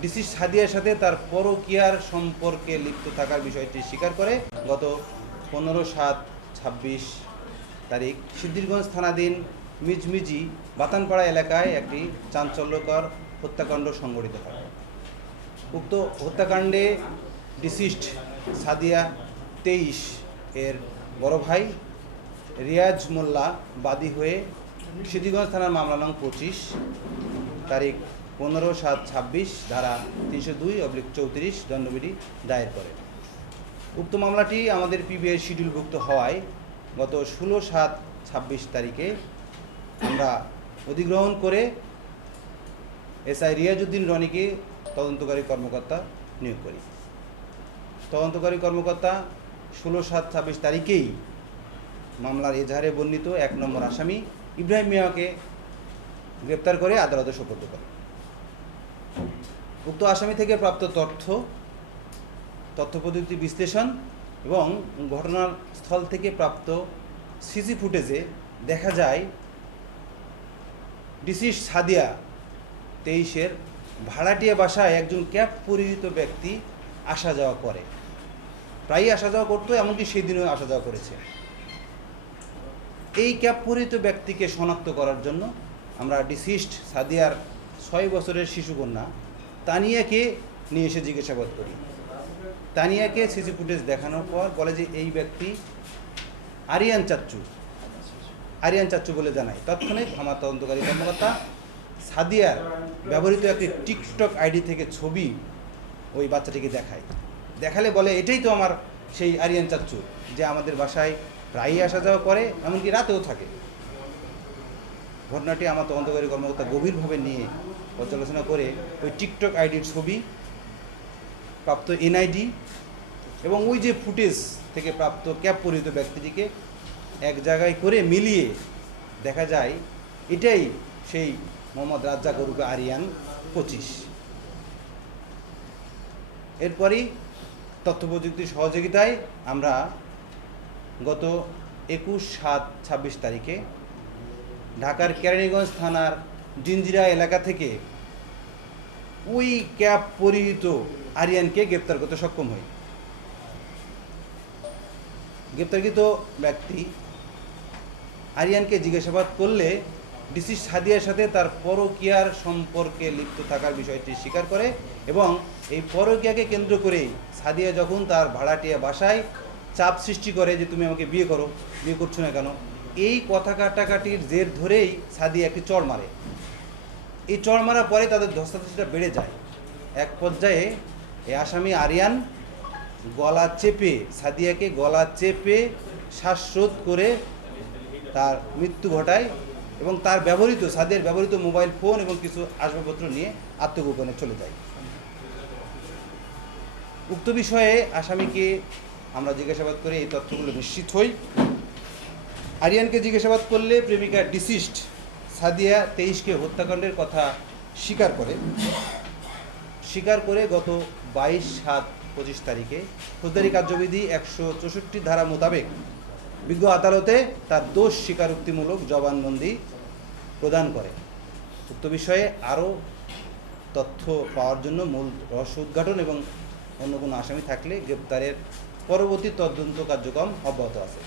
DC সাদিয়ার সাথে তার পরকীয়ার সম্পর্কে লিপ্ত থাকার বিষয়টি স্বীকার করে গত 15/7/26 তারিখ সিদ্ধিরগঞ্জ থানাধীন মিজমিজি বাতানপাড়া এলাকায় একটি চাঞ্চল্যকর হত্যাকাণ্ড সংঘটিত হয়। উক্ত হত্যাকাণ্ডে ডিসিস্ট সাদিয়া 23 এর বড় ভাই রিয়াজ মোল্লা বাদী হয়ে সিদ্ধিরগঞ্জ থানার মামলা নং 25 তারিখ 15/7/26 ধারা 302/34 দণ্ডবিধি দায়ের করে। উক্ত মামলাটি আমাদের পিবিআই শিডিউলভুক্ত হওয়ায় গত 16/7/26 তারিখে আমরা অধিগ্রহণ করে এসআই রিয়াজউদ্দিন রনিকে তদন্তকারী কর্মকর্তা নিয়োগ করি। তদন্তকারী কর্মকর্তা 16/7/26 তারিখেই মামলার এজাহারে বর্ণিত 1 নম্বর আসামি ইব্রাহিম মিয়াকে গ্রেপ্তার করে আদালতে সোপর্দ করে। উক্ত আসামি থেকে প্রাপ্ত তথ্য প্রযুক্তি বিশ্লেষণ এবং ঘটনার স্থল থেকে প্রাপ্ত সিসি ফুটেজে দেখা যায় ডিসিস্ট সাদিয়া 23 এর ভাড়াটিয়া বাসায় একজন ক্যাব পরিহিত ব্যক্তি আসা যাওয়া করে, প্রায়ই আসা যাওয়া করতো, এমনকি সেদিনও আসা যাওয়া করেছে। এই ক্যাব পরিহিত ব্যক্তিকে শনাক্ত করার জন্য আমরা ডিসিস্ট সাদিয়ার 6 বছরের শিশুকন্যা তানিয়াকে নিয়ে এসে জিজ্ঞাসাবাদ করি। তানিয়াকে সিসি ফুটেজ দেখানোর পর বলে যে এই ব্যক্তি আরিয়ান চাচ্চু বলে জানায়। তৎক্ষণিক আমার তদন্তকারী কর্মকর্তা সাদিয়ার ব্যবহৃত একটি টিকটক আইডি থেকে ছবি ওই বাচ্চাটিকে দেখালে বলে এটাই তো আমার সেই আরিয়ান চাচ্চু, যে আমাদের বাসায় প্রায়ই আসা যাওয়া করে, এমনকি রাতেও থাকে। ঘটনাটি আমার তদন্তকারী কর্মকর্তা গভীরভাবে নিয়ে পর্যালোচনা করে ওই টিকটক আইডির ছবি, প্রাপ্ত এনআইডি এবং ওই যে ফুটেজ থেকে প্রাপ্ত ক্যাব পরিহিত ব্যক্তিটিকে এক জায়গায় করে মিলিয়ে দেখা যায় এটাই সেই মোহাম্মদ রাজ্জাক ওরফে আরিয়ান 25। এরপরই তথ্য প্রযুক্তির সহযোগিতায় আমরা গত 21/7/26 তারিখে ঢাকার কেরানীগঞ্জ থানার জিঞ্জিরা এলাকা থেকে ওই ক্যাব পরিহিত আরিয়ানকে গ্রেপ্তার করতে সক্ষম হই। গ্রেপ্তারকৃত ব্যক্তি আরিয়ানকে জিজ্ঞাসাবাদ করলে ডিসি সাদিয়ার সাথে তার পরকীয়ার সম্পর্কে লিপ্ত থাকার বিষয়টি স্বীকার করে এবং এই পরকীয়াকে কেন্দ্র করেই সাদিয়া যখন তার ভাড়াটিয়া বাসায় চাপ সৃষ্টি করে যে তুমি আমাকে বিয়ে করছো না কেন, এই কথা কাটাকাটির জের ধরেই সাদিয়া একটি চড় মারে। এই চড় মারার পরে তাদের ধস্তাধস্তিটা বেড়ে যায়। এক পর্যায়ে এই আসামি আরিয়ান সাদিয়াকে গলা চেপে শ্বাসরোধ করে তার মৃত্যু ঘটায় এবং তার সাদিয়ার ব্যবহৃত মোবাইল ফোন এবং কিছু আসবাবপত্র নিয়ে আত্মগোপনে চলে যায়। উক্ত বিষয়ে আসামিকে আমরা জিজ্ঞাসাবাদ করে এই তথ্যগুলো নিশ্চিত হই। আরিয়ানকে জিজ্ঞাসাবাদ করলে প্রেমিকা ডিসিস্ট সাদিয়া 23কে হত্যাকাণ্ডের কথা স্বীকার করে গত 22/7/25 তারিখে ফৌজদারি কার্যবিধি 164 ধারা মোতাবেক বিজ্ঞ আদালতে তার দোষ স্বীকারোক্তিমূলক জবানবন্দি প্রদান করে। উক্ত বিষয়ে আরও তথ্য পাওয়ার জন্য মূল রহস্য উদ্ঘাটন এবং অন্য কোনো আসামি থাকলে গ্রেপ্তারের পরবর্তী তদন্ত কার্যক্রম অব্যাহত আছে।